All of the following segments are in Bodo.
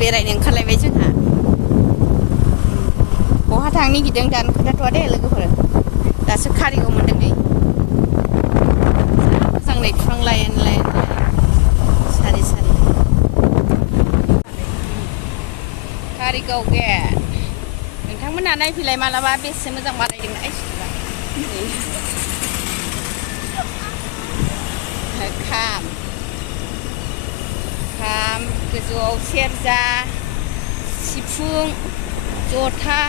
बेरायनो ओंखारलायबाय जोंहा बहा थांनो गिदों दानो खोन्थाथ'वा दे लोगोफोर दासो कारिगाव मोनदों नै मोजां नै बिफां लाइन सारि सारि कारिगाव गेट नोंथांमोनहा नायफैलाय मालाबा बेसे मोजां बानायदों आइसुबा खाम गोजौआव सेरजा सिफुं जथा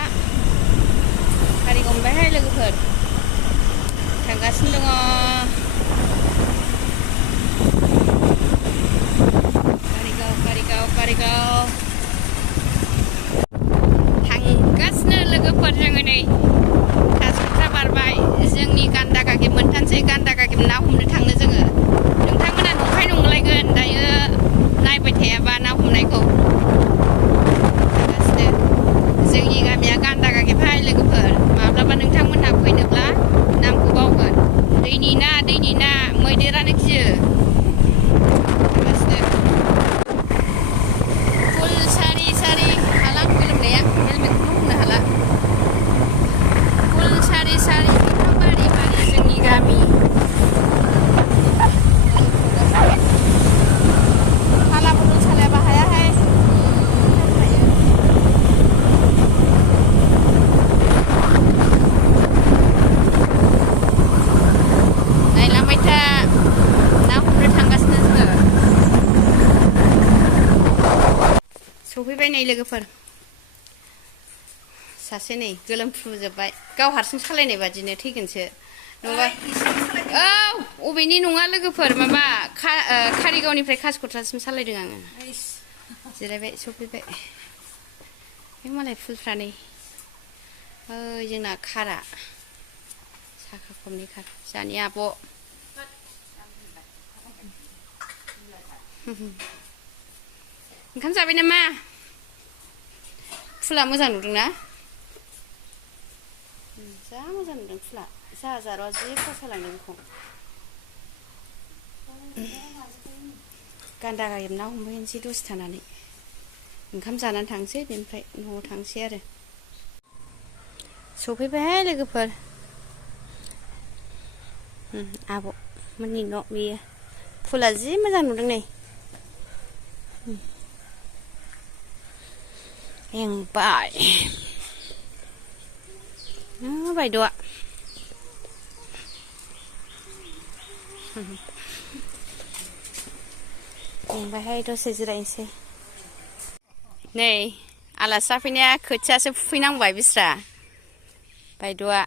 कारिगाव मोनबायहाय लोगोफोर थांगासिनो दङ कारिगाव थांगासिनो लोगोफोर जोङो नै काजलगाव बारबाय जोंनि गान्दा गागेब मोनथानसै गान्दा गागेब ना हमनो थांनो जोङो नोंथांमोना नंखाय नंलायगोन दायो नायबाय थायाबा ना हमनायखौ थांगासिनो जोंनि गामिया गान्दा गागेबहाय लोगोफोर माब्लाबा नोंथांमोनहा फैनोब्ला नामखौ बावगोन दैनि ना मैदेरानो गियो थांगासिनो फुल सारि सारि हाला गोलोमनाया हेलमेटखौनो हमनो हाला फुल सारि सारि बिफां बारि जोंनि गामि फालाफोरखौ सालायाबा हायाहाय नायलांबाय था ना हमनो थांगासिनो जोङो सफैबाय नै लोगोफोर सासे नै गोलोमफ्रुजोब्बाय गाव हारसिं सालायनाय बादिनो थैगोनसो नङाबा औ अबेनि नङा लोगोफोर माबा कारिगावनिफ्राय कासिक'त्रासिम सालायदों आङो जिरायबाय सफैबाय बे मालाय फुलफ्रा नै ओइ जोंना कारा साखा खबनै कार जोंहानि आब' ओंखाम जाबाय नामा फुला मोजां नुदोंना जा मोजां नुदों फुला जार'आ जि फसायलांदों बेखौ गान्दा गागेब ना हमहैनोसै दसे थानानै ओंखाम जानानै थांसै बेनिफ्राय न'आव थांसै आरो सफैबायहाय लोगोफोर आब' मोननि न' बेयो फुला जि मोजां नुदों नै एंबाय बायद'आ एंबायहाय दसे जिरायनोसै नै आलासि जाफैनाया खोथियासो फुफैनांबाय बिस्रा बायद'आ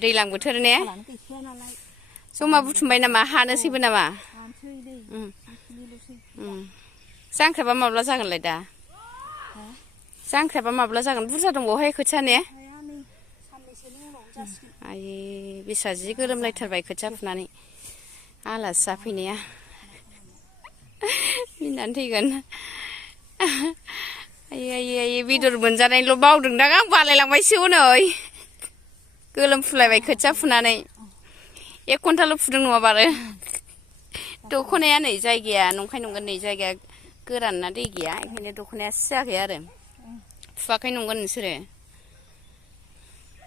दैज्लां बोथोर ने जमा बुथुमबाय नामा हानोसैबो नामा जांख्राबा माब्ला जागोनलाय दा जांख्राबा माब्ला जागोन बुरजा दंबावहाय खोथिया ने आयै बिस्रा जि गोलोमलायथारबाय खोथिया फुनानै आलासि जाफैनाया मिनिनानै थैगोन आयै बेदर मोनजानायल' बावदोंदां आं बालायलांबायसो हनै गोलोमफ्रुलायबाय खोथिया फुनानै 1 घन्टाल' फुदों नङाबा आरो दख'नाया नै जायगाया नंखाय नंगोन नै जायगाया गोरान ना दै गैया ओंखायनो दख'नाया सियाखै आरो फुवाखै नंगोन नोंसोरो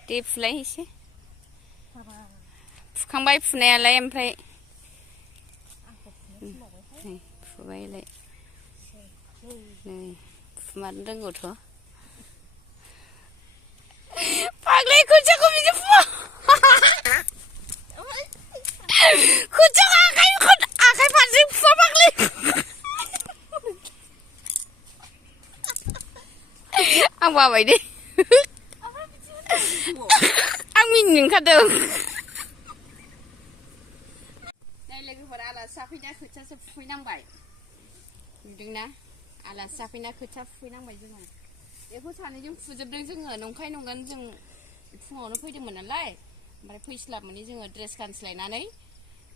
दे फुलाय एसे फुखांबाय फुनायालाय ओमफ्राय फुबायलाय नै फुमारनो रोंगौथ' फाग्लि खोथियाखौ बिदि फुवा खोथियाखौ आखाइ फारसे फुवा फाग्लि आं बाबाय दे आं मिनिनो ओंखारदों नै लोगोफोर आलासि जाफैना खोथियासो फुफैनांबाय नुदोंना आलासि जाफैना खोथिया फुफैनांबाय जोङो बेखौ सानैजों फुजोबदों जोङो नंखाय नंगोन जों फुङावनो फैदोंमोन नालाय ओमफ्राय फैस्लाबमोनै जोङो ड्रेस गानस्लायनानै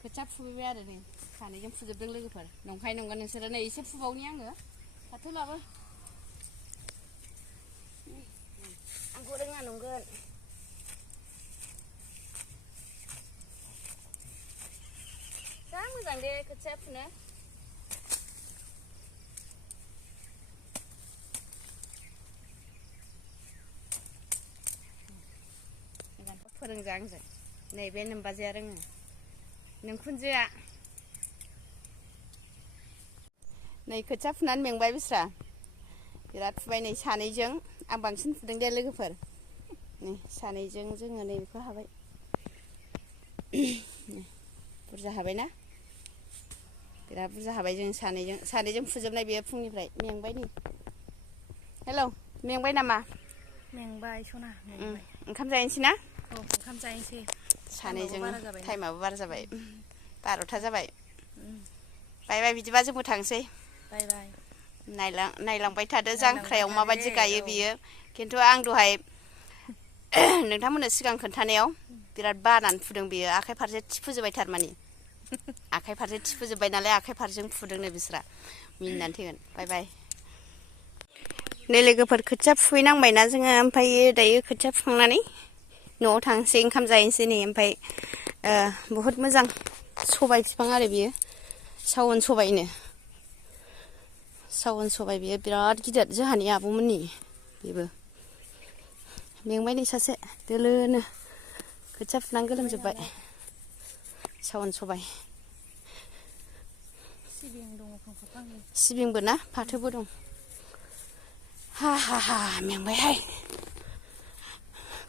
खोथिया फुफैबाय आरो नै सानैजों फुजोबदों लोगोफोर नंखाय नंगोन नोंसोरो नै एसे फुबावनि आङो फाथो आंखौ रोङा नंगोन जा मोजां दे खोथिया फुनो फोरोंजा आंजों नैबे नोमबाजैया रोङो नोंखुनजोआ नै खोथिया फुनानै मेंबाय बिस्रा बिराद फुबाय नै सानैजों आं बांसिन फुदों दे लोगोफोर नै सानैजों जोङो नै बेखौ हाबाय बुरजा हाबायना बिराद बुरजा हाबाय जों सानैजों फुजोबनाय बेयो फुंनिफ्राय मेंबाय नै हेलौ मेंबाय नामा मेंबाय सना मेंबाय ओंखाम जाहैनोसै ना औ ओंखाम जाहैनोसै सानैजों टाइमाबो बारा जाबाय उम 12था जाबाय उम बाय बाय बिदिबा जोंबो थांसै बाय बाय नायलांबाय थादो नायलांबाय जांख्रायाव थादो दे माबायदि गायो औ बियो खिन्थु आं दहाय नोंथांमोननो सिगां खोन्थानायाव बिराद बानानै फुदों बियो आखाइ फारसे थिफुजोब्बाय थारमाने आखाइ फारसे थिफुजोब्बाय नालाय आखाइ फारसेजों फुदोंनो बिस्रा मिनिनानै थैगोन बाय बाय नै लोगोफोर खोथिया फुहैनांबायना जोङो ओमफ्राय दायो खोथिया फुखांनानै न'आव थांसै ओंखाम जाहैनोसै नै ओमफ्राय बहुद मोजां सबाय बिफां आरो बियो सावन सबाय बियो बिराद गिदिर जोंहानि आब'मोननि बेबो मेंबाय नै सासे दोलोनो खोथिया फुनानै गोलोमजोब्बाय सावन सबाय सिबिं दङ फांफा सिबिंबो ना फाथोबो दं हा मेंबायहाय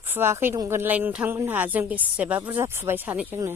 फुवाखै नंगोनलाय नोंथांमोनहा जों बेसेबा बुरजा फुबाय सानैजोंनो